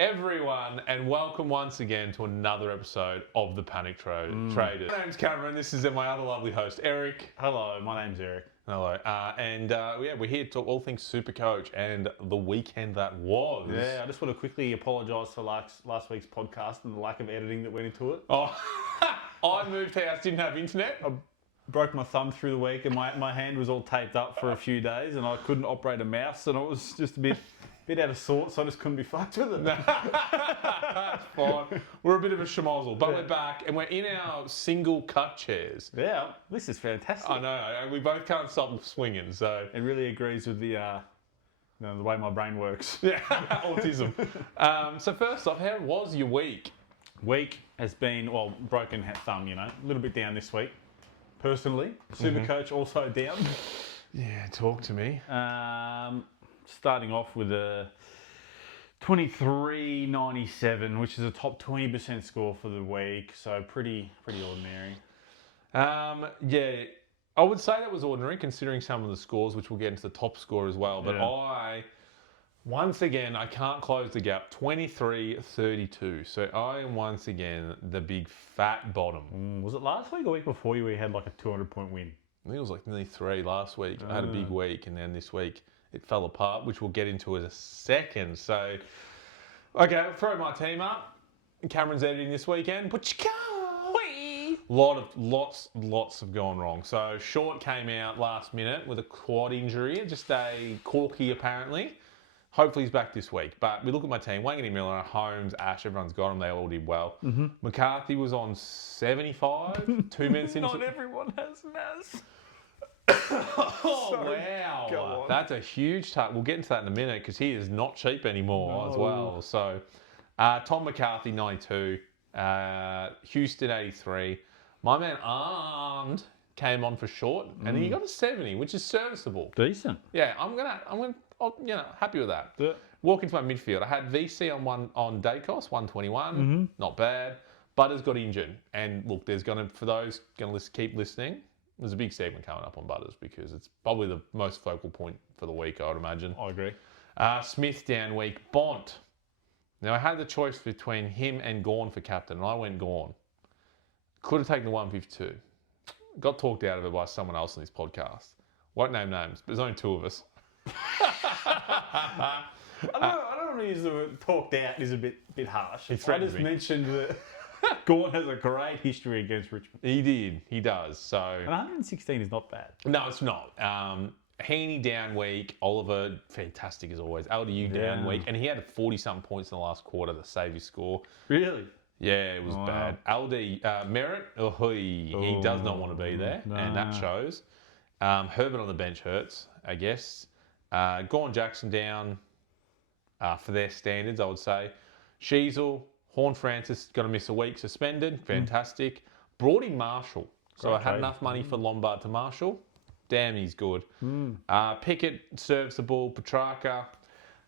everyone, and welcome once again to another episode of the Panic Traders. My name's Cameron. This is my other lovely host, Eric. Hello, my name's Eric. Hello. We're here to talk all things SUPECOACH and the weekend that was. Yeah, I just want to quickly apologise for last week's podcast and the lack of editing that went into it. Oh, I moved house, didn't have internet. I broke my thumb through the week and my hand was all taped up for a few days and I couldn't operate a mouse and I was just a bit out of sorts, so I just couldn't be fucked with it. That's fine. We're a bit of a schmozzle, but we're back and we're in our single cut chairs. Yeah, this is fantastic. I know. We both can't stop swinging, so it really agrees with the way my brain works. Yeah, autism. So first off, how was your week? Week has been, broken thumb, a little bit down this week. Personally, SUPECOACH also down. Yeah, talk to me. Starting off with a 23.97, which is a top 20% score for the week, so pretty ordinary. Yeah, I would say that was ordinary considering some of the scores, which we'll get into the top score as well. But once again, I can't close the gap. 23.32. So I am once again the big fat bottom. Was it last week or week before you had like a 200-point win? I think it was like nearly 3 last week. I had a big week, and then this week it fell apart, which we'll get into in a second. So, okay, I'll throw my team up. Cameron's editing this weekend. Lots have gone wrong. So Short came out last minute with a quad injury, just a corky apparently. Hopefully he's back this week. But we look at my team: Wangity Miller, Holmes, Ash, everyone's got them. They all did well. McCarthy was on 75. 2 minutes into... Not everyone has Nas. Wow. That's a huge touch. We'll get into that in a minute because he is not cheap anymore as well. So Tom McCarthy, 92. Houston, 83. My man Armed came on for Short, and then he got a 70, which is serviceable. Decent. Yeah, I'm happy with that. Yeah. Walk into my midfield. I had VC on Dacos, 121. Not bad. Butters got injured, and look, there's for those going to keep listening. There's a big segment coming up on Butters because it's probably the most focal point for the week, I would imagine. I agree. Smith down week. Bont. Now, I had the choice between him and Gawn for captain, and I went Gawn. Could have taken the 152. Got talked out of it by someone else on this podcast. Won't name names, but there's only 2 of us. I don't want to use the word talked out is a bit harsh. I just mentioned that Gawn has a great history against Richmond. He did. He does. So and 116 is not bad. No, it's not. Heaney down week. Oliver, fantastic as always. LDU down week. And he had 40-something points in the last quarter to save his score. Really? Yeah, it was bad. LD, Merritt, he does not want to be there. No. And that shows. Herbert on the bench hurts, I guess. Gawn Jackson down for their standards, I would say. Sheasel, Horn Francis, going to miss a week, suspended. Fantastic. Brought in Marshall. So I had enough money for Lombard to Marshall. Damn, he's good. Pickett serves the ball. Petrarca.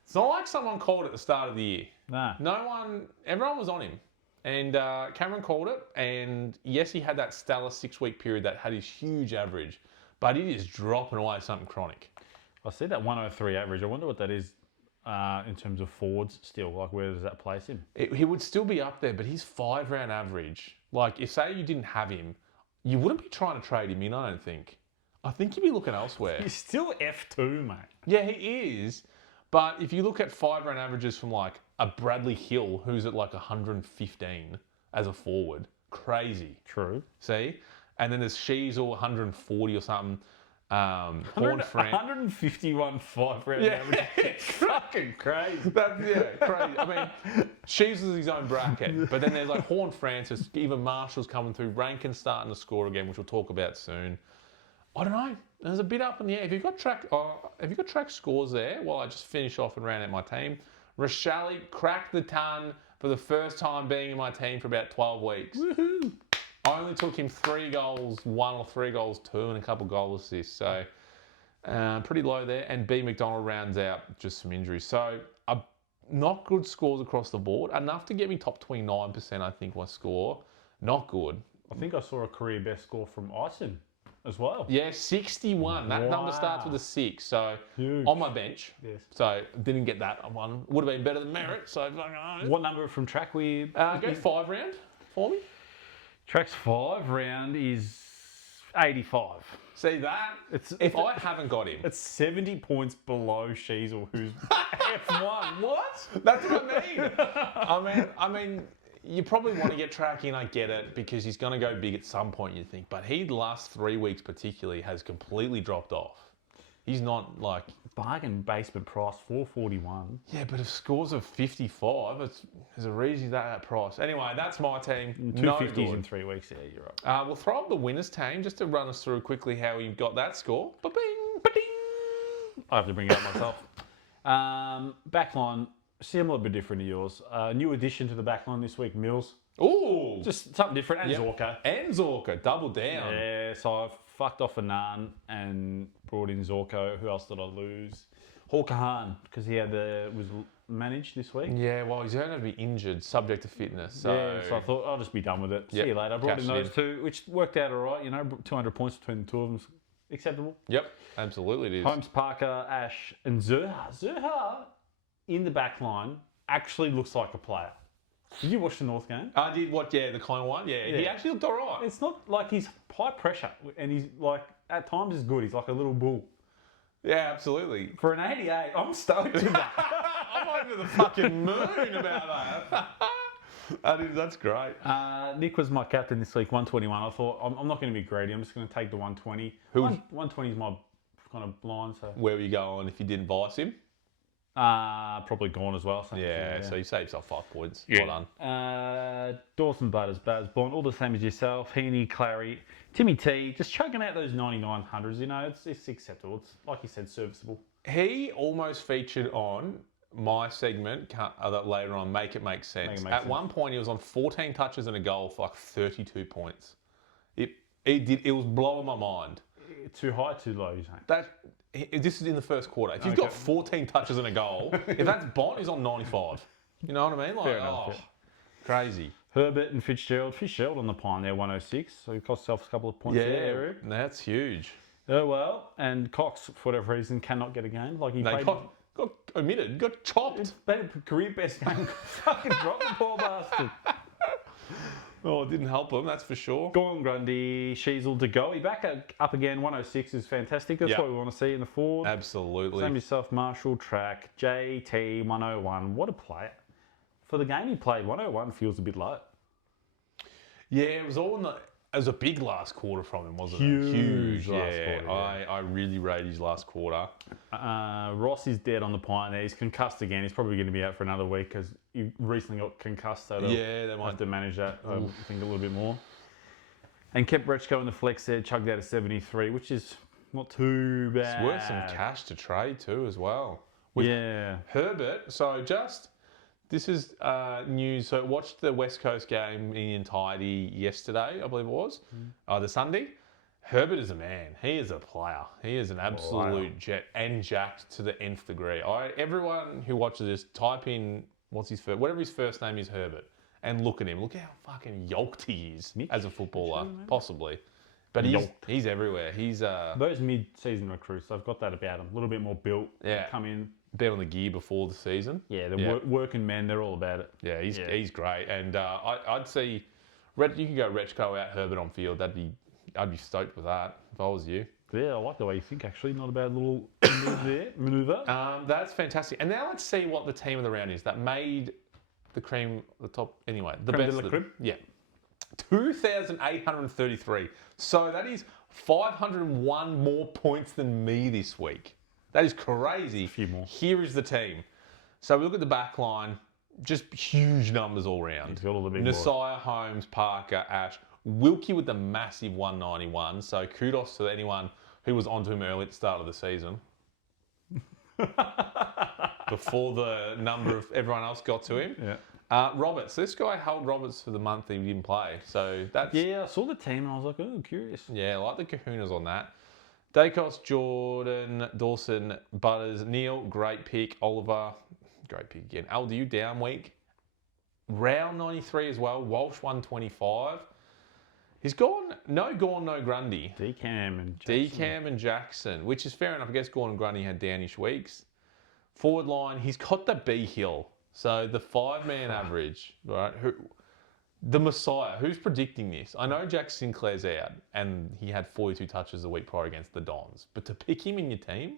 It's not like someone called at the start of the year. Nah. Everyone was on him. And Cameron called it. And yes, he had that stellar 6-week period that had his huge average. But it is dropping away something chronic. I see that 103 average. I wonder what that is in terms of forwards still. Like, where does that place him? He would still be up there, but his 5-round average, like, if say you didn't have him, you wouldn't be trying to trade him in, I don't think. I think you'd be looking elsewhere. He's still F2, mate. Yeah, he is. But if you look at 5-round averages from, like, a Bradley Hill, who's at, like, 115 as a forward, crazy. True. See? And then there's Sheasel, 140 or something. 151 5-round average. It's fucking crazy. Crazy. I mean, Sheasel's his own bracket. But then there's like Horn Francis, even Marshall's coming through. Rankin's starting to score again, which we'll talk about soon. I don't know. There's a bit up in the air. Have you got track scores there while I just finish off and round out my team? Rochelle cracked the ton for the first time being in my team for about 12 weeks. Woohoo! I only took him 3 goals, 1 or 3 goals, 2, and a couple goal assists. So pretty low there. And B. McDonald rounds out just some injuries. So not good scores across the board. Enough to get me top 29%, I think, my score. Not good. I think I saw a career best score from Ison. as well. Yeah, 61. That number starts with a 6. So Huge. on my bench. Yes. So didn't get that one. Would have been better than Merritt. So What number from track we... go 5 round for me. Track's 5 round is 85. See that? If I haven't got him. It's 70 points below Sheasel, who's F1. What? That's what I mean. I mean, you probably want to get track in. I get it because he's going to go big at some point. You think, but he the last 3 weeks particularly has completely dropped off. He's not like bargain basement price 441. Yeah, but if scores of 55, there's a reason that price. Anyway, that's my team. 250s in 3 weeks. Yeah, you're right. We'll throw up the winners team just to run us through quickly how you got that score. Ba-bing, ba-ding. I have to bring it up myself. Backline, similar but different to yours. New addition to the backline this week, Mills. Ooh. Just something different. And Zorko. And Zorko, double down. Yeah, so I fucked off a Nan and brought in Zorko. Who else did I lose? Hawker Hahn, because he was managed this week. Yeah, well, he's going to be injured, subject to fitness. So, so I thought I'll just be done with it. See you later. I brought in those two, which worked out all right. 200 points between the two of them. Acceptable. Yep, absolutely it is. Holmes, Parker, Ash, and Zerha. Zerha in the back line actually looks like a player. Did you watch the North game? I did watch, the Clone one. Yeah, he actually looked all right. It's not like he's high pressure, and he's like, at times he's good. He's like a little bull. Yeah, absolutely. For an 88, I'm stoked with that. I'm over the fucking moon about that. That's great. Nick was my captain this week, 121. I thought, I'm not going to be greedy. I'm just going to take the 120. 120 is my kind of line. So where were you going if you didn't vice him? Probably gone as well. So so you saved yourself 5 points. Yeah. Well done. Dawson, Butters, Bazborn, all the same as yourself. Heaney, Clary, Timmy T, just chugging out those 9900s. It's acceptable. It's, like you said, serviceable. He almost featured on my segment that later on, Make It Make Sense. At one point, he was on 14 touches and a goal for like 32 points. It was blowing my mind. Too high, too low, you saying? This is in the first quarter. If you've got 14 touches and a goal, if that's Bont, he's on 95. You know what I mean? Like, fair enough, crazy. Herbert and Fitzgerald. Fitzgerald on the pine there, 106. So he cost himself a couple of points there. That's huge. Oh, well. And Cox, for whatever reason, cannot get a game. Like he got omitted, got chopped. Career best game. Fucking drop the poor bastard. Oh, it didn't help him, that's for sure. Gordon Grundy, Sheasel, De Goey back up again. 106 is fantastic. That's what we want to see in the Ford. Absolutely. Same yourself, Marshall, Track, JT, 101. What a player. For the game he played, 101 feels a bit low. Yeah, it was all it was a big last quarter from him, wasn't it? Huge last quarter. I really rate his last quarter. Ross is dead on the pine there. He's concussed again. He's probably going to be out for another week because he recently got concussed. So they might have to manage that, I think, a little bit more. And kept Brechko in the flex there, chugged out a 73, which is not too bad. It's worth some cash to trade too as well. Herbert, this is news. So watched the West Coast game in entirety yesterday, I believe it was, the Sunday. Herbert is a man. He is a player. He is an absolute jet and jacked to the nth degree. Everyone who watches this, type in whatever his first name is, Herbert, and look at him. Look how fucking yoked he is as a footballer, possibly. But he's everywhere. He's those mid-season recruits. I've got that about him. A little bit more built. Come in. Bet on the gear before the season. Yeah, the working men, they're all about it. Yeah, he's great. And I'd see, you can go Rechko out, Herbert on field. I'd be stoked with that if I was you. Yeah, I like the way you think, actually. Not a bad little manoeuvre. That's fantastic. And now let's see what the team of the round is that made the cream, the top, anyway. The creme de la creme? Yeah. 2,833. So that is 501 more points than me this week. That is crazy. A few more. Here is the team. So we look at the back line, just huge numbers all round. He's got all the big Nasiah, Holmes, Parker, Ash. Wilkie with the massive 191. So kudos to anyone who was onto him early at the start of the season. Before the number of everyone else got to him. Yeah. Roberts. This guy held Roberts for the month he didn't play. So that's... Yeah, I saw the team and I was like, oh, curious. Yeah, I like the kahunas on that. Dacos, Jordan, Dawson, Butters, Neil, great pick. Oliver, great pick again. LDU, down week. Round 93 as well. Walsh, 125. He's gone, no Gawn, no Grundy. Decam and Jackson. Decam and Jackson, which is fair enough. I guess Gawn and Grundy had downish weeks. Forward line, he's got the B Hill. So the 5-man average, right? The Messiah, who's predicting this? I know Jack Sinclair's out and he had 42 touches the week prior against the Dons. But to pick him in your team,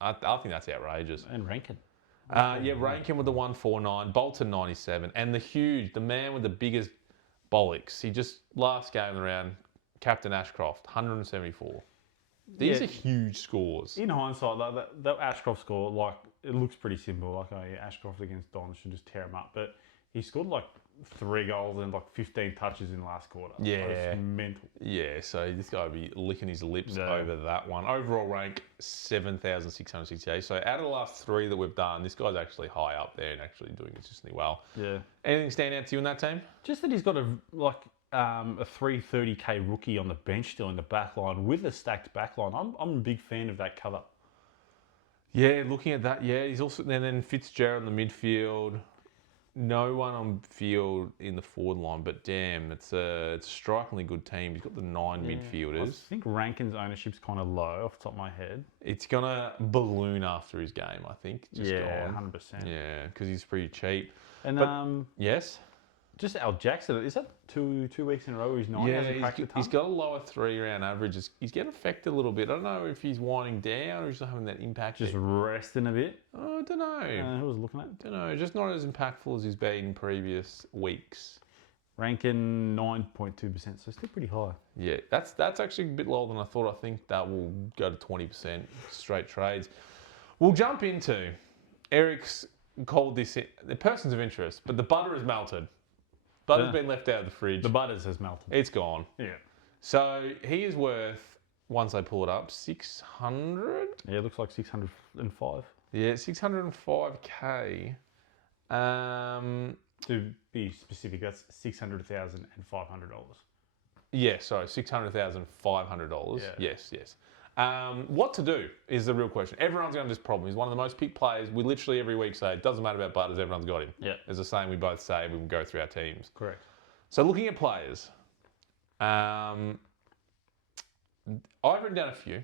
I think that's outrageous. And Rankin. Rankin with the 149, Bolton 97, and the man with the biggest bollocks. He just, last game of the round, Captain Ashcroft, 174. These are huge scores. In hindsight, that Ashcroft score, like, it looks pretty simple. Like, Ashcroft against Don should just tear him up. But he scored, like, 3 goals and, like, 15 touches in the last quarter. Yeah. It's mental. Yeah, so this guy will be licking his lips over that one. Overall rank, 7,668. So out of the last 3 that we've done, this guy's actually high up there and actually doing consistently well. Yeah. Anything stand out to you in that team? Just that he's got a 330k rookie on the bench still in the back line with a stacked back line. I'm a big fan of that cover. Yeah, looking at that, he's also then Fitzgerald in the midfield. No one on field in the forward line, but damn, it's a strikingly good team. He's got the 9 midfielders. I think Rankin's ownership's kind of low off the top of my head. It's gonna balloon after his game, I think. Just 100%. Yeah, because he's pretty cheap. And yes. Just Al Jackson, is that two weeks in a row where he's 9? Yeah, he's got a lower 3-round average. He's getting affected a little bit. I don't know if he's winding down or he's not having that impact. Just resting a bit? Oh, I don't know. Who was looking at? I don't know. Just not as impactful as he's been in previous weeks. Ranking 9.2%, so still pretty high. Yeah, that's actually a bit lower than I thought. I think that will go to 20% straight trades. We'll jump into, Eric's called this the persons of interest, but the butter is melted. Butter's been left out of the fridge. The butters has melted. It's gone. Yeah. So he is worth, once I pull it up, 600? Yeah, it looks like 605. Yeah, 605k. To be specific, that's $600,500. Yeah, sorry, $600,500. Yeah. Yes. What to do is the real question. Everyone's going to this problem. He's one of the most picked players. We literally every week say, it doesn't matter about Butters, everyone's got him. Yeah. It's the same we both say when we go through our teams. Correct. So looking at players, I've written down a few.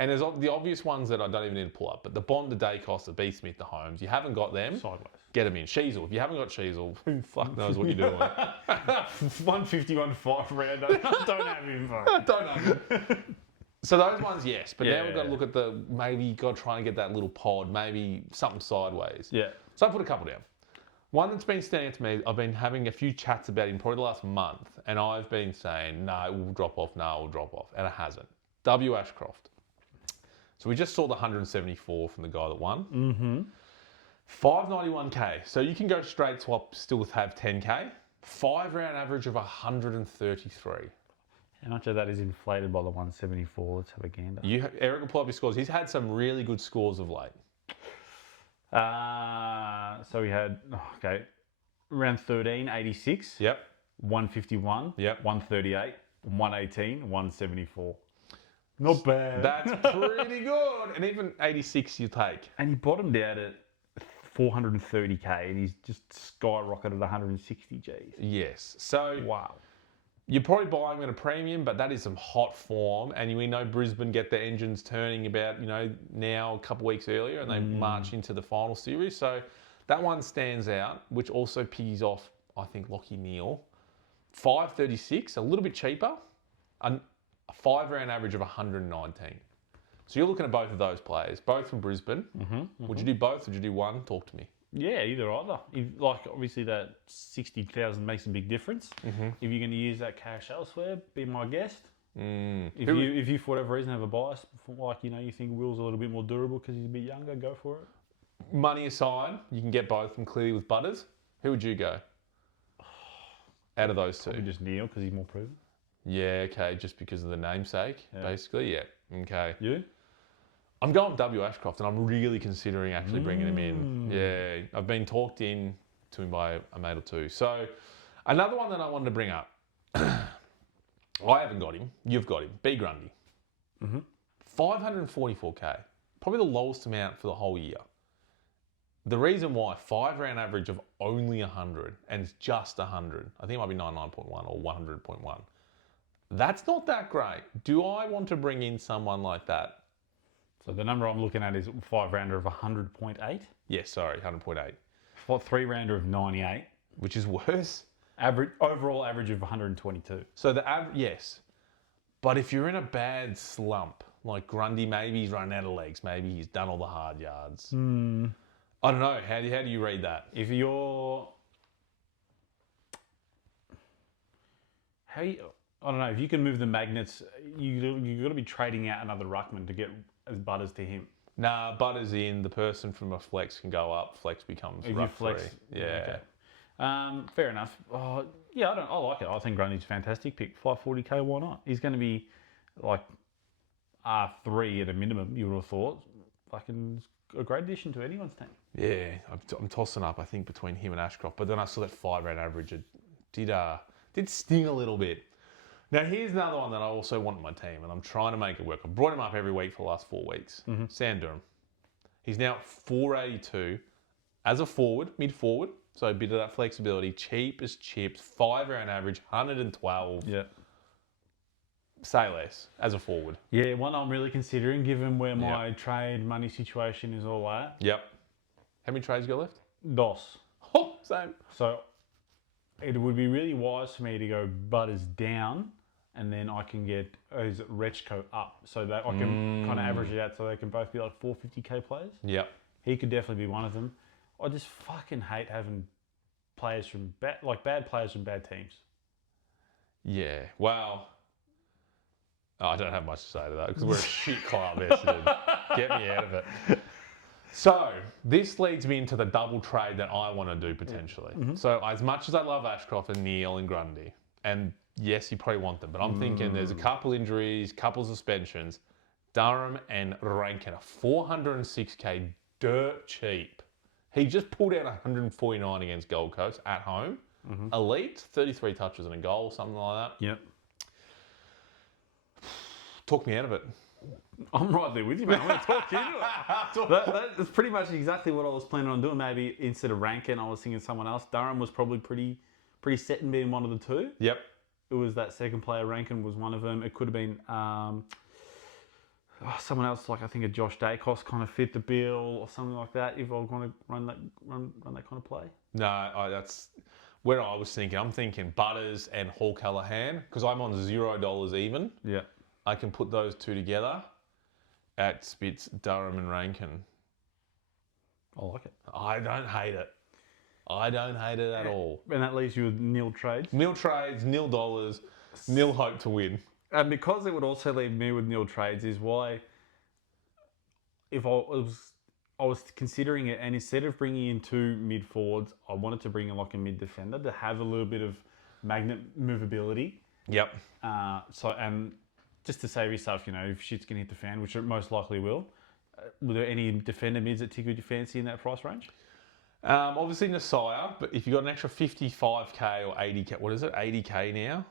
And there's the obvious ones that I don't even need to pull up. But the Bond, the Dacos, the B. Smith, the Holmes, you haven't got them. Sideways. Get them in. Sheasel. If you haven't got Sheasel, who fuck knows what you're doing. 151 5 round. Don't have him. Don't have him. So those ones, yes. But now we've got to look at maybe you've got to try and get that little pod, maybe something sideways. Yeah. So I put a couple down. One that's been standing out to me, I've been having a few chats about him probably the last month, and I've been saying, no, it will drop off, and it hasn't. W. Ashcroft. So we just saw the 174 from the guy that won. Mm-hmm. 591k. So you can go straight swap, still have 10k. 5-round average of 133. How much of that is inflated by the 174? Let's have a gander. Eric will pull up his scores. He's had some really good scores of late. So we had, round 13, 86. Yep. 151. Yep. 138. 118. 174. Not bad. That's pretty good. And even 86 you take. And he bottomed out at 430k and he's just skyrocketed 160 Gs. Yes. So wow. You're probably buying at a premium, but that is some hot form. And we know Brisbane get their engines turning about, now a couple of weeks earlier and they march into the final series. So that one stands out, which also piggies off, I think, Lachie Neale. 536, a little bit cheaper. A 5-round average of 119. So you're looking at both of those players, both from Brisbane. Would you do both? Would you do one? Talk to me. Yeah, either. Obviously that 60,000 makes a big difference. If you're going to use that cash elsewhere, be my guest. If you for whatever reason have a bias, you think Will's a little bit more durable because he's a bit younger, go for it. Money aside, you can get both of them clearly with Butters. Who would you go out of those two? Probably just Neil because he's more proven. Yeah, okay, just because of the namesake, basically. Yeah, okay. You? I'm going W. Ashcroft, and I'm really considering actually bringing him in. Yeah, I've been talked in to him by a mate or two. So, another one that I wanted to bring up. I haven't got him. You've got him. B. Grundy. 544k. Probably the lowest amount for the whole year. The reason why, 5-round average of only 100, and it's just 100. I think it might be 99.1 or 100.1. That's not that great. Do I want to bring in someone like that? So the number I'm looking at is 5-rounder of 100.8. Yes, sorry, 100.8. 3-rounder of 98. Which is worse. Overall average of 122. So the average, yes. But if you're in a bad slump, like Grundy, maybe he's running out of legs. Maybe he's done all the hard yards. I don't know. How do you read that? If you're... I don't know. If you can move the magnets, you got to be trading out another ruckman to get as Butters to him. Nah, Butters in. The person from a flex can go up. Flex becomes ruck flex, 3. Yeah. Okay. Fair enough. Yeah, I like it. I think Grundy's a fantastic pick. 540k, why not? He's going to be like R3 at a minimum, you would have thought. Fucking a great addition to anyone's team. Yeah, I'm tossing up, I think, between him and Ashcroft. But then I saw that 5-round average. It did sting a little bit. Now, here's another one that I also want in my team, and I'm trying to make it work. I've brought him up every week for the last 4 weeks. Sam Durham. He's now 482 as a forward, mid-forward. So a bit of that flexibility. Cheap as chips. 5-round average, 112. Yeah. Say less as a forward. Yeah, one I'm really considering, given where my trade money situation is all at. Yep. How many trades you got left? DOS. Oh, same. So it would be really wise for me to go Butters down, and then I can get Rechko up, so that I can kind of average it out, so they can both be like 450k players. Yep. He could definitely be one of them. I just fucking hate having players from bad players from bad teams. Yeah. Well, I don't have much to say to that because we're a shit club, Essendon. Get me out of it. So this leads me into the double trade that I want to do potentially. So as much as I love Ashcroft and Neil and Grundy, and yes, you probably want them, but I'm thinking there's a couple injuries, couple suspensions. Durham and Rankin are 406k dirt cheap. He just pulled out 149 against Gold Coast at home. Elite, 33 touches and a goal, something like that. Yep. Talk me out of it. I'm right there with you, man. I'm going to talk you into it. That's pretty much exactly what I was planning on doing. Maybe instead of Rankin, I was thinking someone else. Durham was probably pretty set in being one of the two. Yep. It was that second player. Rankin was one of them. It could have been someone else, like I think a Josh Dacos kind of fit the bill or something like that. If I was going to run that kind of play. No, that's where I was thinking. I'm thinking Butters and Hall Callahan because I'm on $0 even. Yeah. I can put those two together at Spitz, Durham and Rankin. I like it. I don't hate it. I don't hate it at all. And that leaves you with nil trades. Nil trades, nil dollars, nil hope to win. And because it would also leave me with nil trades is why if I was considering it, and instead of bringing in 2 mid forwards, I wanted to bring in like a mid defender to have a little bit of magnet movability. Yep. And just to save yourself, if shit's going to hit the fan, which it most likely will, were there any defender mids that tickled your fancy in that price range? Obviously Nasiah, but if you got an extra 55k or 80k, what is it? 80k now.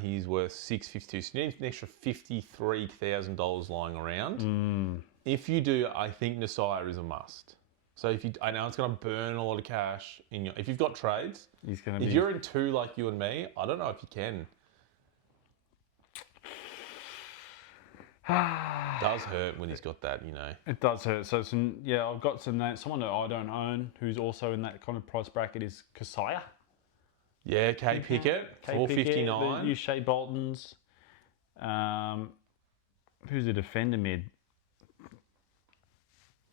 He's worth 652. So you need an extra $53,000 lying around. If you do, I think Nasiah is a must. So I know it's going to burn a lot of cash if you've got trades. If you're in 2 like you and me, I don't know if you can. Does hurt when he's got that, It does hurt. So I've got some names. Someone that I don't own who's also in that kind of price bracket is Kasaya. Yeah, K Pickett, 459. You Shea Boltons. Who's a defender mid?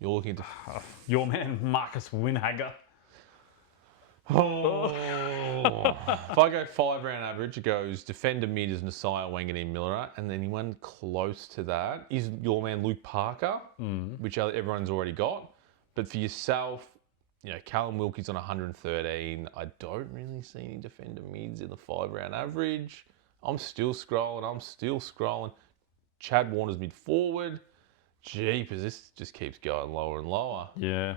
You're looking to your man Marcus Winhager. Oh. If I go 5-round average, it goes defender mid is Nasiah, Wanganeen, Miller, and then anyone close to that is your man Luke Parker, which everyone's already got. But for yourself, Callum Wilkie's on 113. I don't really see any defender mids in the 5-round average. I'm still scrolling. Chad Warner's mid forward. Jeepers, this just keeps going lower and lower. Yeah.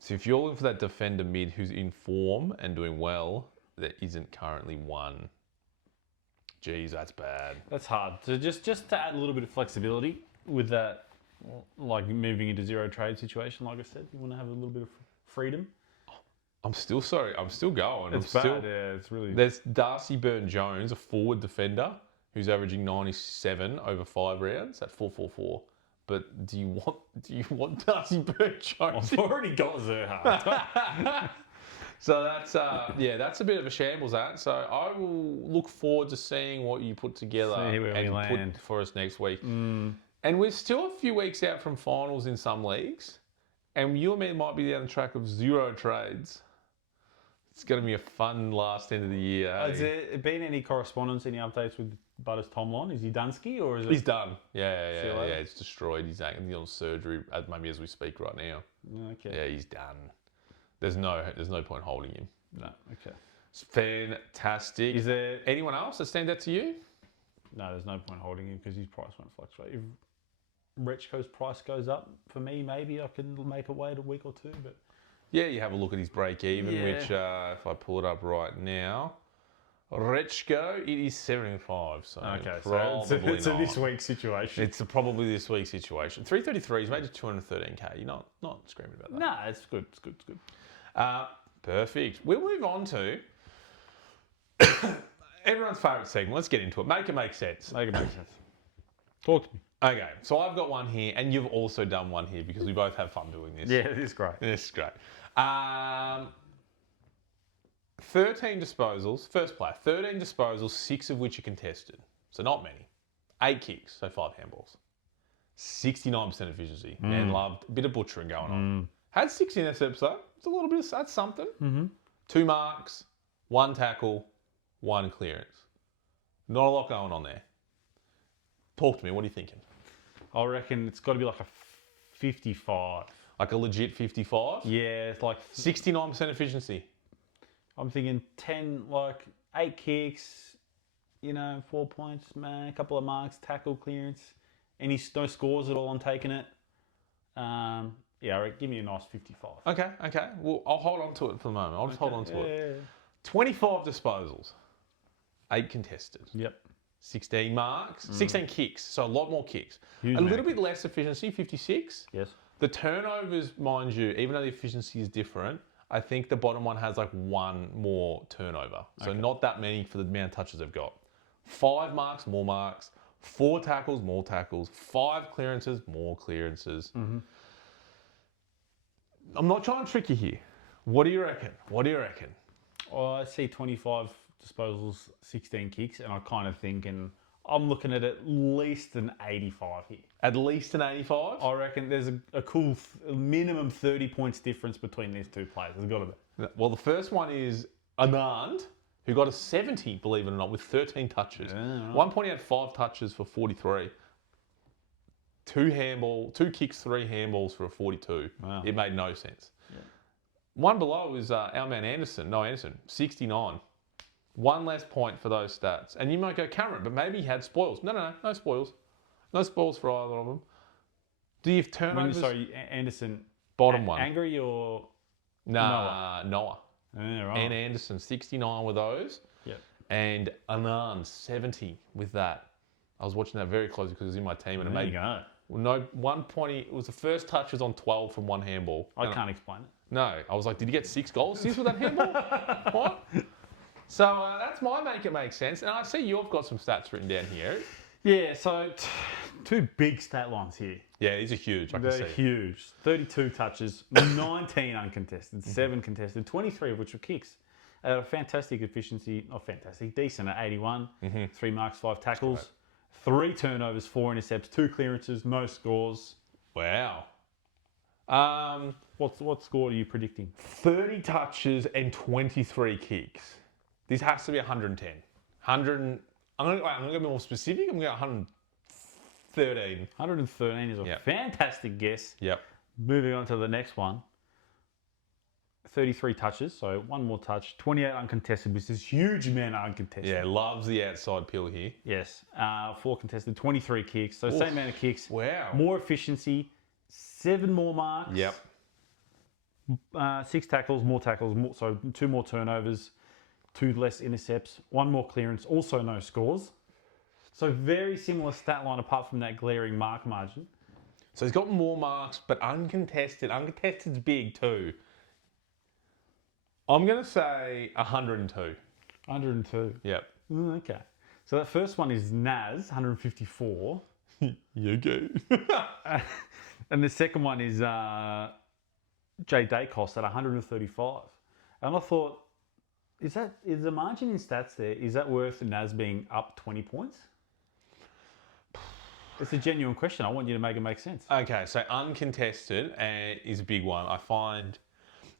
So if you're looking for that defender mid who's in form and doing well, there isn't currently one. Geez, that's bad. That's hard. So just to add a little bit of flexibility with that, like moving into 0 trade situation, like I said, you want to have a little bit of freedom. I'm still sorry. I'm still going. It's bad. Yeah, it's really. There's Darcy Byrne-Jones, a forward defender, who's averaging 97 over 5 rounds at 4.44. But do you want Darcy Byrne-Jones? I've already got Zerha. So that's that's a bit of a shambles. That so I will look forward to seeing what you put together and put for us next week. And we're still a few weeks out from finals in some leagues, and you and me might be down the track of 0 trades. It's going to be a fun last end of the year. Has there been any correspondence, any updates with Butters' timeline? Is he Dunsky or is it? He's done. Yeah. It's destroyed. He's on surgery, maybe as we speak right now. Okay. Yeah, he's done. There's no point holding him. No. Okay. It's fantastic. Is there anyone else that stands out to you? No, there's no point holding him because his price won't fluctuate. If Rechko's price goes up for me, maybe I can make a wait a week or two, but. Yeah, you have a look at his break even, which if I pull it up right now, Rechko, it is 75. So okay, it's a this week's situation. It's probably this week's situation. 333, he's made it 213k. You're not screaming about that. No, it's good. It's good. Perfect. We'll move on to everyone's favourite segment. Let's get into it. Make it make sense. Make it make sense. Talk to me. Okay, so I've got one here, and you've also done one here because we both have fun doing this. Yeah, it is great. This is great. 13 disposals, first play, 13 disposals, 6 of which are contested. So not many. 8 kicks, so 5 handballs. 69% efficiency. Man loved, a bit of butchering going on. Had 6 intercepts though. It's a little bit of, that's something. 2 marks, 1 tackle, 1 clearance. Not a lot going on there. Talk to me, what are you thinking? I reckon it's got to be like a 55. Like a legit 55? Yeah, it's like 69% efficiency. I'm thinking 8 kicks, 4 points, man, a couple of marks, tackle, clearance. No scores at all on taking it. Give me a nice 55. Okay. Well, I'll hold on to it for the moment. I'll just hold on to it. 25 disposals, 8 contested. Yep. 16 marks, 16 kicks, so a lot more kicks. Huge a little bit less efficiency, 56. Yes. The turnovers, mind you, even though the efficiency is different, I think the bottom one has like 1 more turnover. So not that many for the amount of touches they've got. 5 marks, more marks. 4 tackles, more tackles. 5 clearances, more clearances. I'm not trying to trick you here. What do you reckon? Well, I see 25 disposals, 16 kicks, and I'm kind of thinking I'm looking at least an 85 here. At least an 85? I reckon there's a cool minimum 30 points difference between these two players. There's got to be. Well, the first one is Anand, who got a 70, believe it or not, with 13 touches. Yeah, right. One point, he had 5 touches for 43. 2 kicks, 3 handballs for a 42. Wow. It made no sense. Yeah. One below is our man Anderson, 69. 1 less point for those stats. And you might go, Cameron, but maybe he had spoils. No spoils. No spoils for either of them. Do you have turnovers? Anderson. Bottom one. Angry or Noah. Yeah, right. And Anderson, 69 with those. Yep. And Anand, 70 with that. I was watching that very closely because it was in my team. And there you go. No, 1 point, it was the first touch was on 12 from 1 handball. I can't explain it. No. I was like, did he get 6 goals with that handball? What? So that's my make it make sense. And I see you've got some stats written down here. Yeah, so 2 big stat lines here. Yeah, these are huge. They're huge. 32 touches, 19 uncontested, 7 contested, 23 of which were kicks. A fantastic efficiency, not fantastic, decent at 81. 3 marks, 5 tackles, 3 turnovers, 4 intercepts, 2 clearances, no scores. Wow. What score are you predicting? 30 touches and 23 kicks. This has to be 110. I'm going to be more specific. I'm going to go 113. 113 is a fantastic guess. Yep. Moving on to the next one. 33 touches, so 1 more touch. 28 uncontested, which is huge amount of uncontested. Yeah, loves the outside pill here. Yes. 4 contested, 23 kicks. So same amount of kicks. Wow. More efficiency, 7 more marks. Yep. 6 tackles, so 2 more turnovers. 2 less intercepts, 1 more clearance, also no scores. So very similar stat line apart from that glaring mark margin. So he's got more marks, but uncontested. Uncontested's big too. I'm going to say 102. 102. Yep. Okay. So that first one is Naz, 154. You go. And the second one is Jay Dacos at 135. And I thought, is the margin in stats there, is that worth Naz being up 20 points? It's a genuine question. I want you to make it make sense. Okay, so uncontested is a big one. I find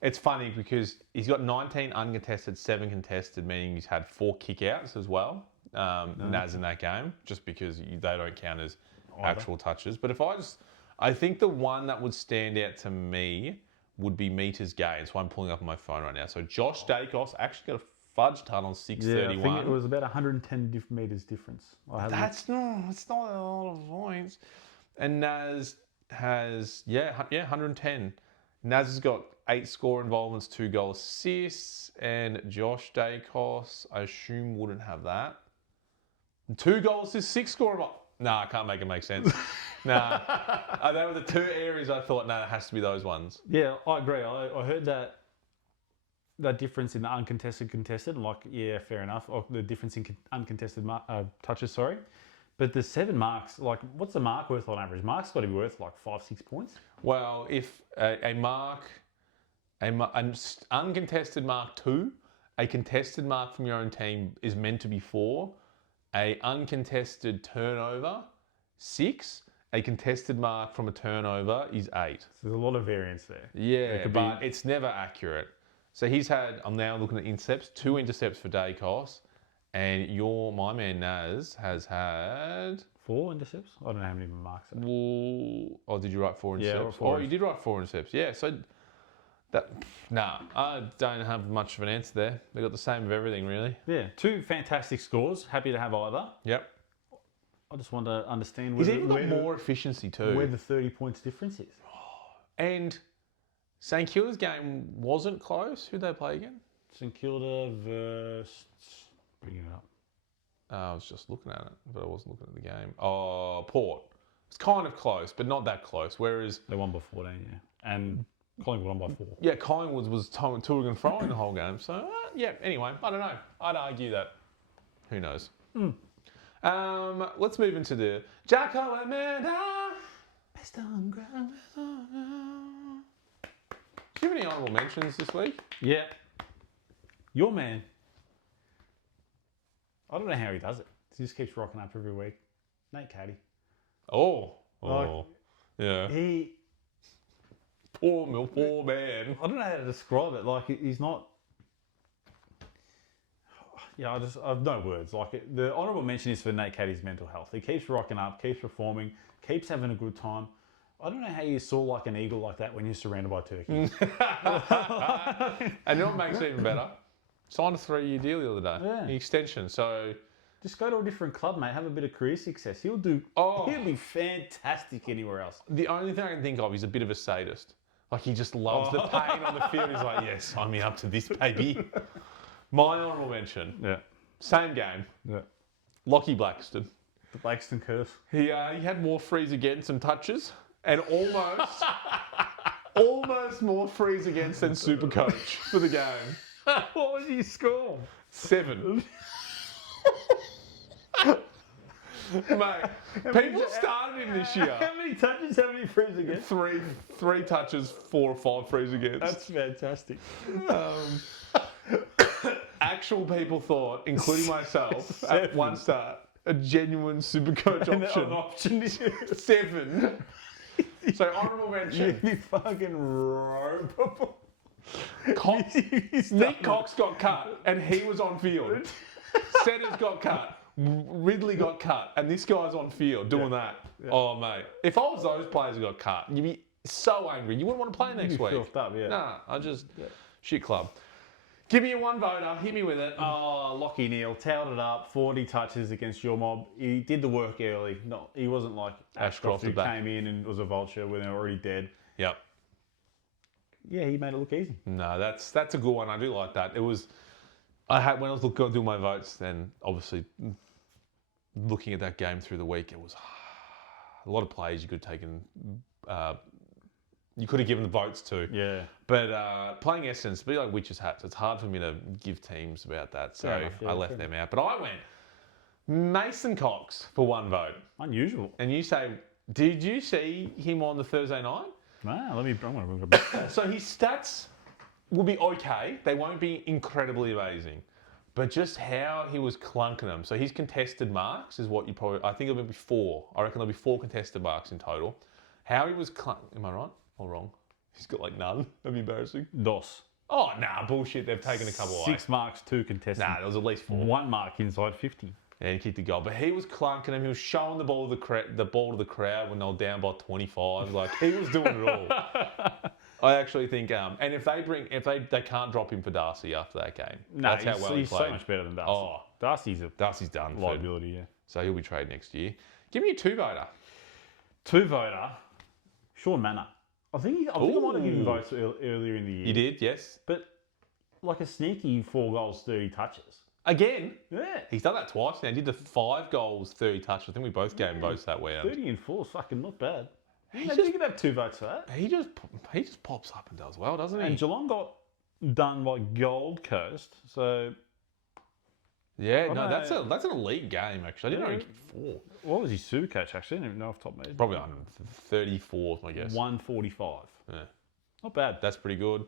it's funny because he's got 19 uncontested, 7 contested, meaning he's had 4 kickouts as well, Naz in that game, just because they don't count as actual touches. But I think the one that would stand out to me would be meters gained. So I'm pulling up on my phone right now. So Josh Dacos actually got a fudge ton on 631. Yeah, I think it was about 110 meters difference. That's not a lot of points. And Naz has 110. Naz has got 8 score involvements, 2 goal assists, and Josh Dacos, I assume, wouldn't have that. 2 goal assists, 6 score involvements. Nah, I can't make it make sense. Nah. They were the 2 areas I thought, it has to be those ones. Yeah, I agree. I heard that difference in the uncontested, contested, fair enough. Or the difference in uncontested touches, sorry. But the 7 marks, what's a mark worth on average? Mark's got to be worth 5-6 points. Well, if an uncontested mark 2, a contested mark from your own team is meant to be 4, a uncontested turnover 6, a contested mark from a turnover is 8. So there's a lot of variance there. Yeah, but it's never accurate. So he's had, I'm now looking at intercepts, 2 intercepts for Dacos, and my man Naz has had 4 intercepts? I don't know how many marks. Did you write 4 intercepts? Yeah, 4. You did write 4 intercepts. Yeah, so I don't have much of an answer there. They got the same of everything, really. Yeah, 2 fantastic scores. Happy to have either. Yep. I just want to understand he's even got more efficiency too. Where the 30 points difference is. And St Kilda's game wasn't close. Who'd they play again? St Kilda versus... Bringing it up. I was just looking at it, but I wasn't looking at the game. Oh, Port. It's kind of close, but not that close. Whereas... They won by 14, yeah. And Collingwood won by 4. Yeah, Collingwood was to and fro in the whole game. So, anyway, I don't know. I'd argue that. Who knows? Let's move into the Jacko Amanda. Best on ground. Do you have any honourable mentions this week? Yeah. Your man. I don't know how he does it. He just keeps rocking up every week. Nate Caddy. Yeah. Poor man. I don't know how to describe it. He's not... Yeah, I have no words. The honourable mention is for Nate Caddy's mental health. He keeps rocking up, keeps performing, keeps having a good time. I don't know how you soar like an eagle like that when you're surrounded by turkeys. And you know what makes it even better? Signed a 3-year deal the other day. Yeah. The extension. So just go to a different club, mate. Have a bit of career success. He'll be fantastic anywhere else. The only thing I can think of is a bit of a sadist. He just loves the pain on the field. He's like, yeah, sign me up to this, baby. My honourable mention. Yeah. Same game. Yeah. Lockie Blackston. The Blackston curse. He had more frees against and touches, and almost more frees against than SUPECOACH for the game. What was his score? 7. Mate, people started him this year. How many touches, how many frees against? 3 touches, 4 or 5 frees against. That's fantastic. Actual people thought, including myself, at one start, a genuine SUPECOACH option. An option. 7. So honourable mention. You fucking rope. Nick Cox got cut, and he was on field. Setters got cut. Ridley got cut, and this guy's on field doing that. Yeah. Oh, mate. If I was those players who got cut, you'd be so angry. You wouldn't want to play next week. Up, yeah. Nah, shit club. Give me a 1 voter. Hit me with it. Oh, Lockie Neal towed it up. 40 touches against your mob. He did the work early. No, he wasn't like Ashcroft who came in and was a vulture when they were already dead. Yep. Yeah, he made it look easy. No, that's a good one. I do like that. It was. When I was doing my votes, then obviously looking at that game through the week, it was a lot of plays you could have taken you could have given the votes to. Yeah. But playing Essendon, be like witches' hats. It's hard for me to give teams about that, so I left them out. But I went Mason Cox for one vote. Unusual. And you say, did you see him on the Thursday night? Nah, I'm going to bring So his stats will be okay. They won't be incredibly amazing. But just how he was clunking them. So his contested marks is what you probably... I think it'll be 4. I reckon there'll be 4 contested marks in total. How he was... Am I right or wrong? He's got like none. That'd be embarrassing. Dos. Oh, nah, bullshit. They've taken a couple away. 6 marks, 2 contested. Nah, there was at least 4. 1 mark inside 50. Yeah, he kicked the goal. But he was clunking them. He was showing the ball to the crowd when they were down by 25. Like, he was doing it all. I actually think, and if they can't drop him for Darcy after that game. No, that's how well he he's played. so much better than Darcy. Oh, Darcy's done. Liability, yeah. So he'll be traded next year. Give me a 2-voter. 2-voter, Sean Manor. I think I might have given votes earlier in the year. You did, yes. But like a sneaky 4 goals, 30 touches. Again? Yeah. He's done that twice now. He did the 5 goals, 30 touches. I think we both gave him votes that weekend. 30 and 4 is fucking not bad. You could have 2 votes for that. He just pops up and does well, doesn't he? And Geelong got done by Gold Coast, so... Yeah, no, that's an elite game, actually. I didn't know he kicked 4. What was his Supercoach, actually? I didn't even know off the top of my head. Probably 134, I guess. 145. Yeah. Not bad. That's pretty good.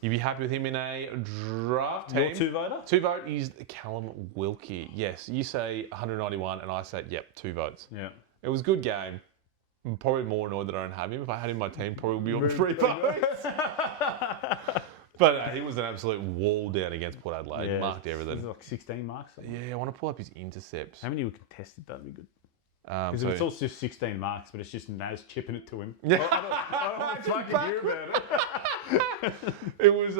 You'd be happy with him in a draft team? Your 2-voter? 2-vote is Callum Wilkie. Yes, you say 191 and I said, yep, 2 votes. Yeah. It was a good game. I'm probably more annoyed that I don't have him. If I had him in my team, probably would be on 3 votes. But he was an absolute wall down against Port Adelaide. Yeah, Marked everything. It was like 16 marks. Yeah, I want to pull up his intercepts. How many were contested? That'd be good. Because if it's also just 16 marks, but it's just Naz chipping it to him. I don't want to fucking hear about it. It was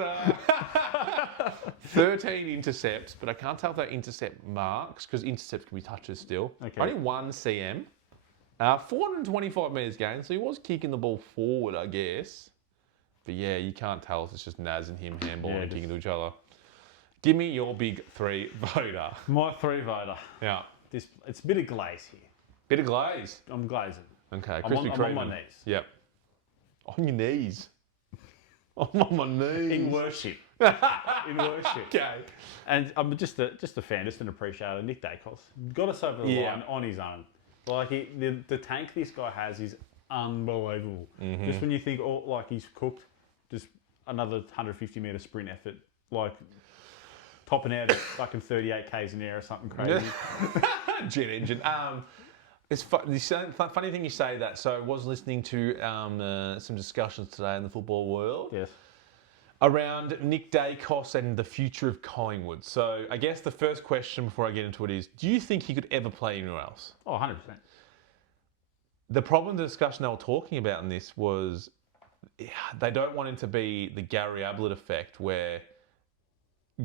13 intercepts, but I can't tell if they're intercept marks, because intercepts can be touches still. Okay. Only 1 CM. 425 metres gained, so he was kicking the ball forward, I guess. But yeah, you can't tell if it's just Naz and him handballing and kicking to each other. Give me your big 3-voter. My 3-voter. Yeah. It's a bit of glaze here. Bit of glaze. I'm glazing. Okay, I'm Krispy Kreme. on my knees. Yep. On your knees. I'm on my knees. In worship. In worship. Okay. And I'm just a fan, just an appreciator. Nick Dacos got us over the line on his own. Like the tank this guy has is unbelievable. Mm-hmm. Just when you think, he's cooked, just another 150 metre sprint effort, like topping out at fucking 38 k's an hour or something crazy. Jet engine. It's funny thing you say that. So I was listening to some discussions today in the football world. Yes. Around Nick Dacos and the future of Collingwood. So I guess the first question before I get into it is, do you think he could ever play anywhere else? Oh, 100%. The problem, the discussion they were talking about in this was they don't want him to be the Gary Ablett effect, where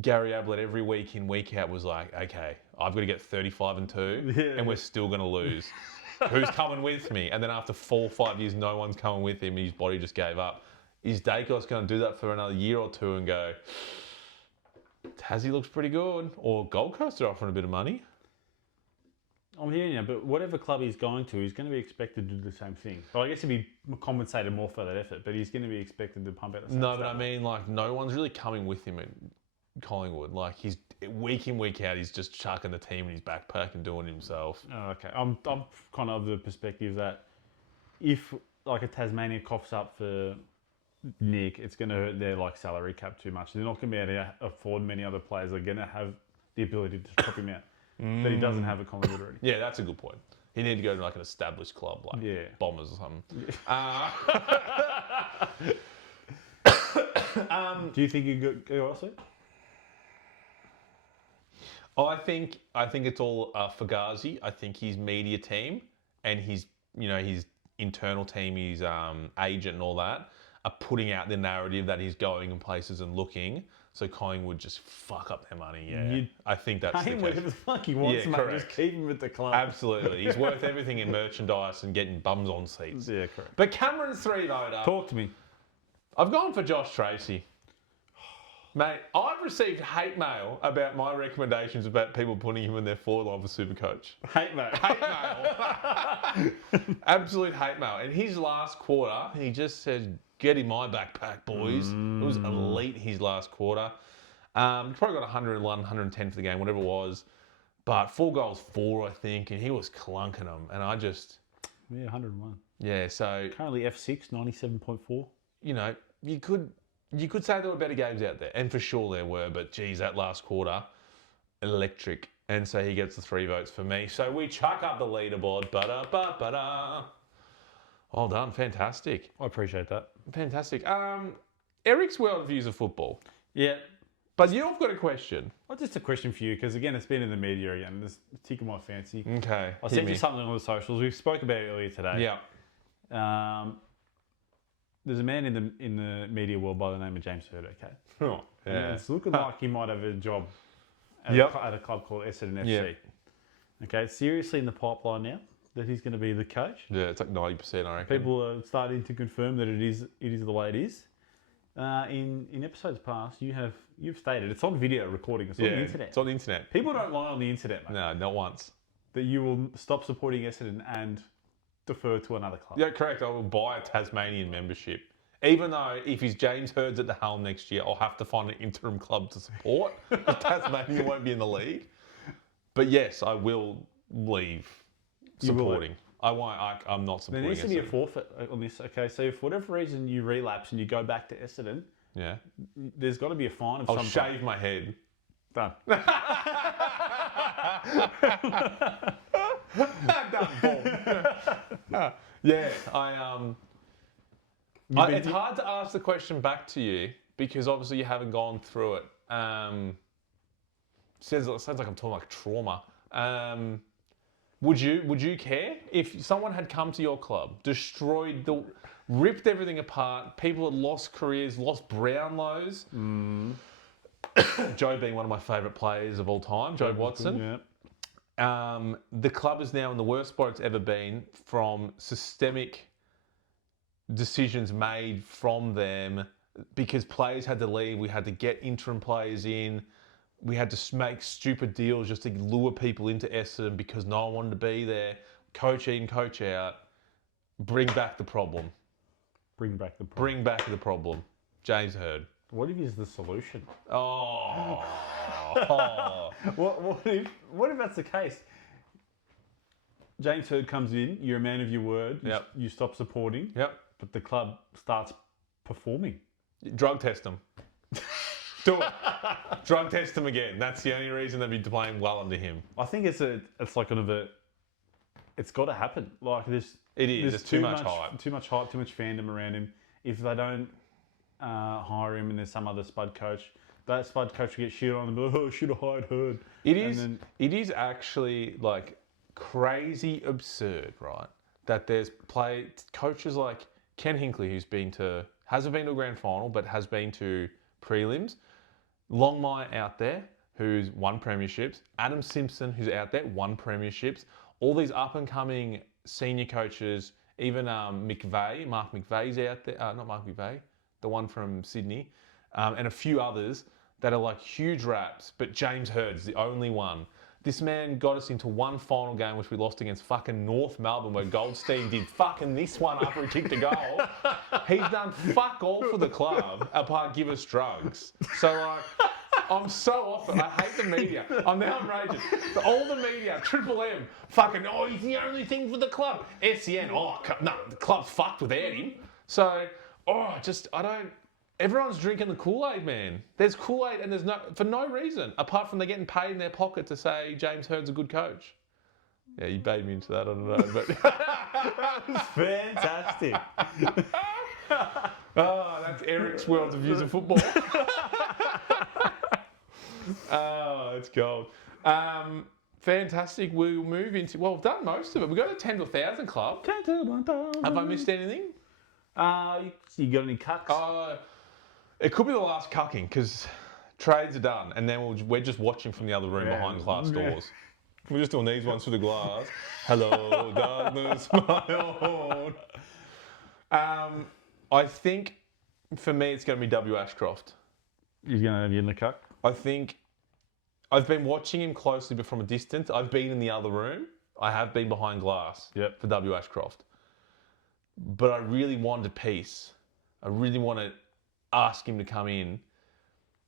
Gary Ablett every week in, week out was like, okay, I've got to get 35 and 2 and we're still going to lose. Who's coming with me? And then after 4 or 5 years, no one's coming with him and his body just gave up. Is Dacos going to do that for another year or 2 and go, Tassie looks pretty good? Or Gold Coast are offering a bit of money? I'm hearing you, but whatever club he's going to, he's going to be expected to do the same thing. But I guess he'd be compensated more for that effort, but he's going to be expected to pump out the same No, stuff. but I mean, like, no one's really coming with him at Collingwood. Like, he's week in, week out, he's just chucking the team in his backpack and doing it himself. Oh, okay. I'm kind of the perspective that if, like, a Tasmania coughs up for Nick, it's going to hurt their salary cap too much. They're not going to be able to afford many other players. They're going to have the ability to chop him out. But he doesn't have a Collingwood already. Yeah, that's a good point. He needed to go to an established club like Bombers or something. Do you think you go also? I think it's all Fugazi. I think his media team and his internal team, his agent and all that, are putting out the narrative that he's going in places and looking, so Collingwood just fuck up their money. Yeah, I think that's pay him the case. whatever the fuck he wants, mate. Correct. Just keep him at the club. Absolutely, he's worth everything in merchandise and getting bums on seats. Yeah, correct. But Cameron's 3-voter. Talk to me. I've gone for Josh Tracy. Mate, I've received hate mail about my recommendations about people putting him in their forward line for SUPECOACH. Hate mail. Hate mail. Absolute hate mail. In his last quarter, he just said, get in my backpack, boys. It was elite his last quarter. Probably got 101, 110 for the game, whatever it was. But 4 goals, 4, I think, and he was clunking them. And I just... Yeah, 101. Yeah, so... Currently F6, 97.4. You know, you could say there were better games out there. And for sure there were. But, geez, that last quarter, electric. And so he gets the 3 votes for me. So we chuck up the leaderboard. Ba-da-ba-ba-da. Well done. Fantastic. I appreciate that. Fantastic. Eric's worldviews of football. Yeah. But you've got a question. Well, just a question for you, because again, it's been in the media again. It's ticking my fancy. Okay. I sent you something on the socials. We spoke about it earlier today. Yeah. There's a man in the media world by the name of James Hurd, okay? Oh, yeah. And it's looking like he might have a job at a club called Essendon FC. Yep. Okay, it's seriously in the pipeline now that he's going to be the coach. Yeah, it's like 90%, I reckon. People are starting to confirm that it is the way it is. In episodes past, you've stated, it's on video recording, it's on the internet. It's on the internet. People don't lie on the internet, mate. No, not once. That you will stop supporting Essendon and defer to another club. Yeah, correct. I will buy a Tasmanian membership. Even though if he's James Hurd's at the helm next year, I'll have to find an interim club to support because Tasmania won't be in the league. But yes, I will leave supporting. I won't. I'm not supporting. There needs to be a forfeit on this. Okay, so if for whatever reason you relapse and you go back to Essendon, there's got to be a fine of some kind. I'll shave my head. Done. Done. Yeah, it's hard to ask the question back to you because obviously you haven't gone through it. Sounds like I'm talking like trauma. Would you care if someone had come to your club, ripped everything apart, people had lost careers, lost Brownlows? Joe being one of my favourite players of all time, Joe Watson. Yeah. The club is now in the worst spot it's ever been from systemic decisions made from them because players had to leave. We had to get interim players in. We had to make stupid deals just to lure people into Essendon because no one wanted to be there. Coach in, coach out. Bring back the problem. Bring back the problem. Bring back the problem. James Hurd. What if he's the solution? Oh. What if that's the case? James Hurd comes in, you're a man of your word, you stop supporting, but the club starts performing. Drug test them. Do it. Drug test him again. That's the only reason they'd be playing well under him. I think it's like kind of it's got to happen. Like there's too much hype. Too much hype, too much fandom around him. If they don't hire him and there's some other spud coach, that spud coach will get shit on and be like, should have hired Hurd. It is actually like crazy absurd, right? That there's coaches like Ken Hinkley, who's hasn't been to a grand final, but has been to prelims. Longmire out there, who's won premierships. Adam Simpson, who's out there, won premierships. All these up-and-coming senior coaches, even Mark McVeigh's out there. Not Mark McVeigh, the one from Sydney. And a few others that are like huge raps, but James Hurd's the only one. This man got us into one final game, which we lost against fucking North Melbourne, where Goldstein did fucking this one after he kicked a goal. He's done fuck all for the club, apart give us drugs. So, like, I'm so off it. I hate the media. I'm raging. All the media, Triple M, fucking, he's the only thing for the club. SEN, no, the club's fucked without him. So, everyone's drinking the Kool-Aid, man. There's Kool-Aid and for no reason, apart from they're getting paid in their pocket to say James Hurd's a good coach. Yeah, you baited me into that, I don't know. But that was fantastic. That's Eric's world of views of football. It's gold. Fantastic. We'll move into, we've done most of it. We've got a 10 to 1,000 club. 10 to 1,000. Have I missed anything? You got any cucks? It could be the last cucking because trades are done and then we're just watching from the other room behind glass doors. We're just doing these ones through the glass. Hello, darkness, my own. I think for me it's going to be W. Ashcroft. He's going to have you in the cuck? I think I've been watching him closely but from a distance. I've been in the other room. I have been behind glass for W. Ashcroft. But I really wanted peace. I really want to ask him to come in.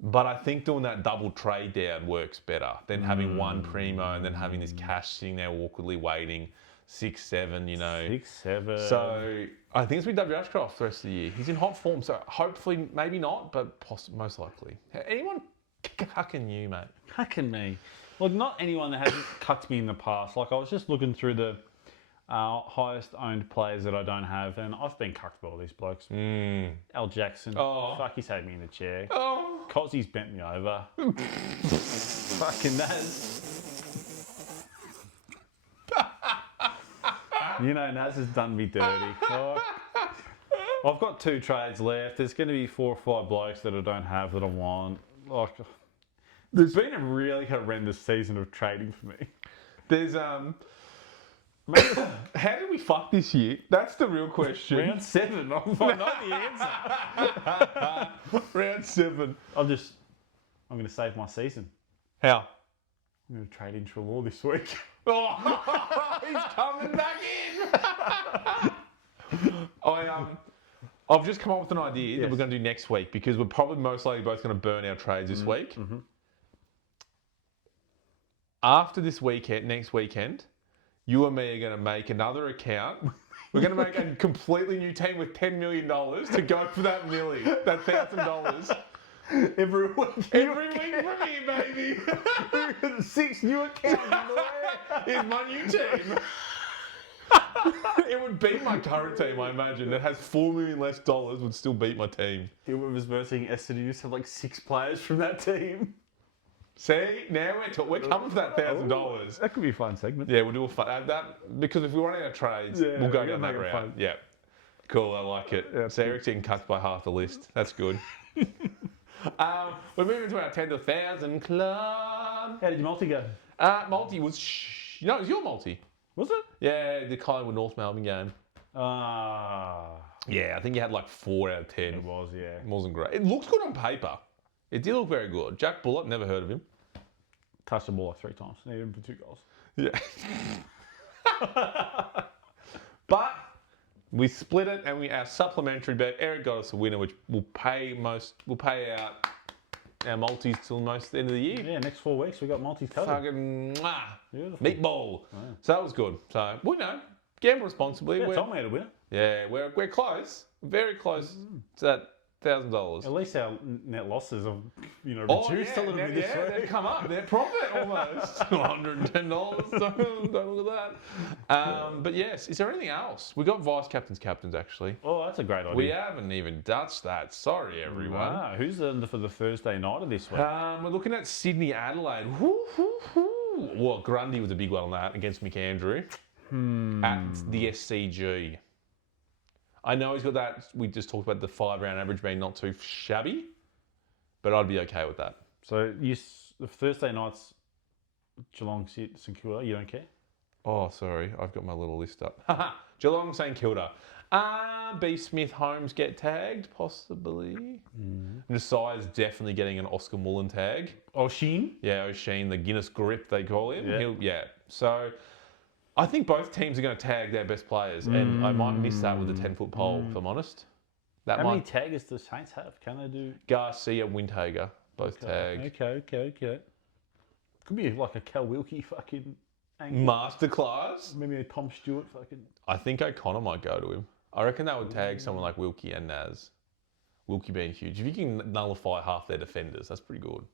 But I think doing that double trade down works better than having one primo and then having this cash sitting there awkwardly waiting 6-7, 6-7. So I think it's been W. Ashcroft the rest of the year. He's in hot form, so hopefully, maybe not, but most likely. Anyone cucking you, mate? Cucking me? Look, not anyone that hasn't cucked me in the past. Like, I was just looking through the highest owned players that I don't have, and I've been cucked by all these blokes. Al Jackson. Oh. Fuck, he's had me in the chair. Oh. Cozzy's bent me over. Fucking Naz. Naz has done me dirty. I've got 2 trades left. There's going to be 4 or 5 blokes that I don't have that I want. Like, there's been a really horrendous season of trading for me. There's how did we fuck this year? That's the real question. Round 7. I know the answer. Round 7. I'm going to save my season. How? I'm going to trade in Trelaw this week. Oh, he's coming back in. I've just come up with an idea that we're going to do next week because we're probably most likely both going to burn our trades this week. Mm-hmm. After this weekend, next weekend, you and me are going to make another account. We're going to make a completely new team with $10 million to go for that that $1,000. Every week from here, baby. 6 new accounts. Here's my new team. It would beat my current team, I imagine. That has $4 million less dollars would still beat my team. It was versing Essendon. You used to have like 6 players from that team. See, now we're coming for that $1,000. That could be a fun segment. Yeah, we'll do a fun because if we run out of trades, we'll go down that route. Yeah, cool. I like it. Yeah, so Eric's getting cut by half the list. That's good. We're moving to our 10,000 club. How did your multi go? Multi was it was your multi. Was it? Yeah, the Collingwood North Melbourne game. Yeah, I think you had like 4 out of 10. It was, yeah. It wasn't great. It looks good on paper. It did look very good. Jack Bullock, never heard of him. Touched the ball like 3 times. Needed him for 2 goals. Yeah. But we split it, and our supplementary bet. Eric got us a winner, which will pay out our multis till most the end of the year. Yeah, next 4 weeks we got multis covered. Fucking meatball. Oh, yeah. So that was good. So we gamble responsibly. Yeah, told me how to win. Yeah, we're close, very close to that $1,000. At least our net losses have, reduced a little bit this week. They've come up. Their profit almost $110. Don't look at that. But yes, is there anything else? We got vice captains actually. Oh, that's a great idea. We haven't even touched that. Sorry, everyone. Wow. Who's for the Thursday night of this week? We're looking at Sydney Adelaide. Well, Grundy was a big one on that against McAndrew at the SCG. I know he's got that, we just talked about the 5-round average being not too shabby, but I'd be okay with that. So the Thursday night's Geelong St Kilda, you don't care? Oh, sorry, I've got my little list up. Geelong St Kilda. B. Smith Holmes get tagged, possibly. Nasai's definitely getting an Oscar Mullen tag. O'Sheen? Yeah, O'Sheen, the Guinness grip they call him. Yeah. So I think both teams are going to tag their best players, and I might miss that with the 10-foot pole, if I'm honest. How many taggers do the Saints have? Can they do? Garcia, Windhager, both tagged. Okay. Could be like a Cal Wilkie fucking angle. Masterclass. Maybe a Tom Stewart fucking. I think O'Connor might go to him. I reckon that would tag someone like Wilkie and Naz. Wilkie being huge. If you can nullify half their defenders, that's pretty good.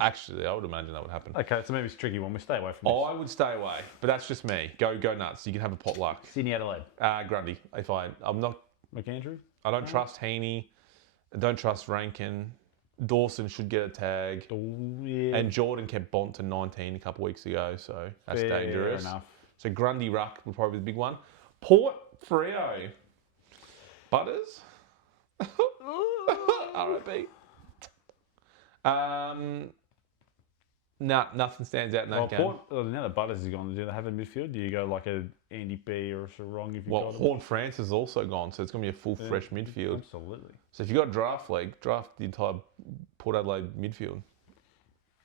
Actually, I would imagine that would happen. Okay, so maybe it's a tricky one. We stay away from this. I would stay away, but that's just me. Go nuts. You can have a potluck. Sydney Adelaide. Grundy. I'm not. McAndrew. I don't trust Heaney. I don't trust Rankin. Dawson should get a tag. Yeah. And Jordan kept Bont to 19 a couple of weeks ago, so that's dangerous. Fair enough. So Grundy Ruck would probably be the big one. Port Freo. Butters. R.I.P. Nothing stands out in that game. Port, now that Butters is gone, do they have a midfield? Do you go like a Andy B or a Sarong if you got Horn France is also gone, so it's going to be a full fresh midfield. Absolutely. So if you got draft league, draft the entire Port Adelaide midfield.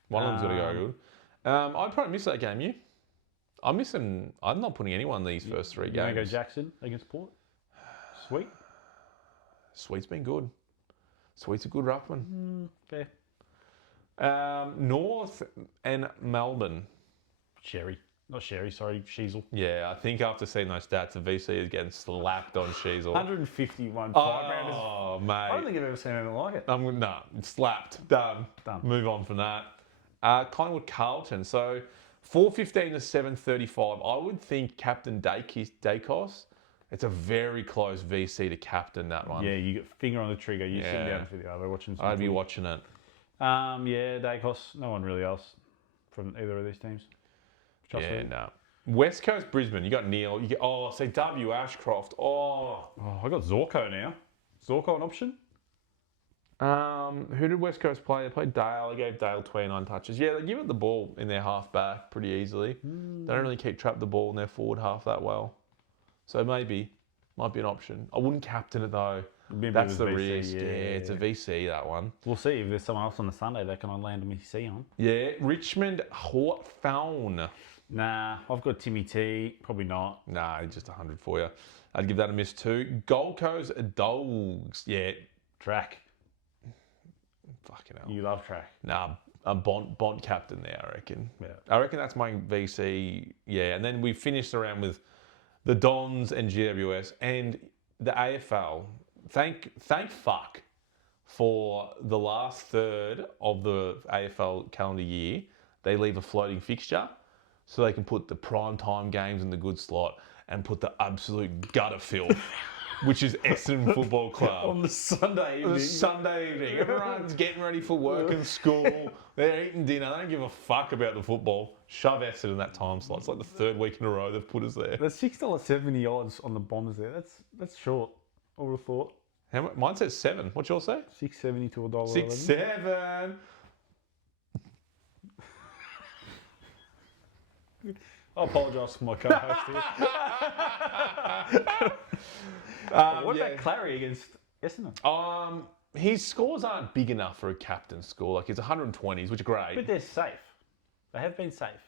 One of them's got to go good. I'd probably miss that game. You? I'm not putting anyone in these first 3 games. You want to go Jackson against Port? Sweet. Sweet's been good. Sweet's a good ruckman. Fair. North and Melbourne. Not Sherry, sorry, Sheasel. Yeah, I think after seeing those stats, the VC is getting slapped on Sheasel. 151 5-rounders. Oh, mate. I don't think I've ever seen anything like it. No, slapped. Done. Done. Move on from that. Collingwood Carlton. So 4:15 to 7:35. I would think Captain Dacos. It's a very close VC to captain, that one. Yeah, you got finger on the trigger. You sit down for the other watching. I'd be watching it. Yeah, Dacos. No one really else from either of these teams. No. West Coast Brisbane. You got Neil. Say W Ashcroft. I got Zorko now. Zorko an option? Who did West Coast play? They played Dale. They gave Dale 29 touches. Yeah, they give it the ball in their half back pretty easily. They don't really trap the ball in their forward half that well. So might be an option. I wouldn't captain it though. That's the risk. Yeah, it's a VC, that one. We'll see if there's someone else on the Sunday that can land me C on. Yeah, Richmond Hawthorn. Nah, I've got Timmy T. Probably not. Nah, just 100 for you. I'd give that a miss too. Gold Coast Dogs. Yeah. Track. Fucking hell. You love track. Nah, I'm Bont captain there, I reckon. Yeah. I reckon that's my VC. Yeah, and then we finished around with the Dons and GWS and the AFL. Thank fuck for the last third of the AFL calendar year. They leave a floating fixture so they can put the prime time games in the good slot and put the absolute gutter filth, which is Essendon Football Club. On the Sunday evening. The Sunday evening. Everyone's getting ready for work and school. They're eating dinner. They don't give a fuck about the football. Shove Essendon in that time slot. It's like the third week in a row they've put us there. There's $6.70 odds on the Bombers there. That's short. I would have thought. How much? Mine says 7. What's yours say? $6.70 to $1.11. 6, 7. I apologise for my co-host here. What about Clary against Essendon? His scores aren't big enough for a captain score. Like, it's 120s, which are great. But they're safe. They have been safe.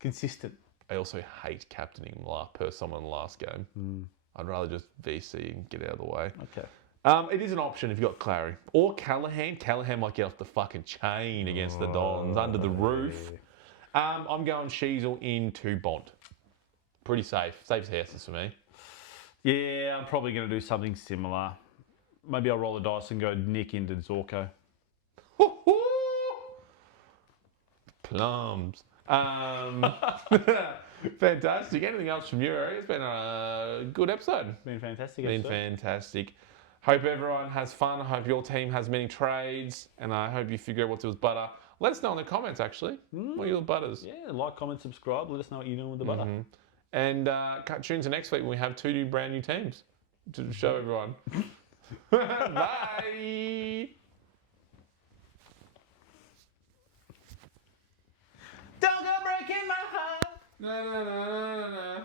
Consistent. I also hate captaining someone in the last game. I'd rather just VC and get out of the way. Okay. It is an option if you've got Clary. Or Callaghan. Callaghan might get off the fucking chain against the Dons under the roof. I'm going Sheasel into Bont. Pretty safe. Safe as houses for me. Yeah, I'm probably going to do something similar. Maybe I'll roll the dice and go Nick into Zorko. Plums. Fantastic. Anything else from you, Ari? It's been a good episode. Been fantastic. Fantastic. Hope everyone has fun. I hope your team has many trades, and I hope you figure out what to do with butter. Let us know in the comments, actually. What are your butters? Yeah, like, comment, subscribe. Let us know what you're doing with the butter. And tune in next week when we have 2 brand new teams to show everyone. Bye.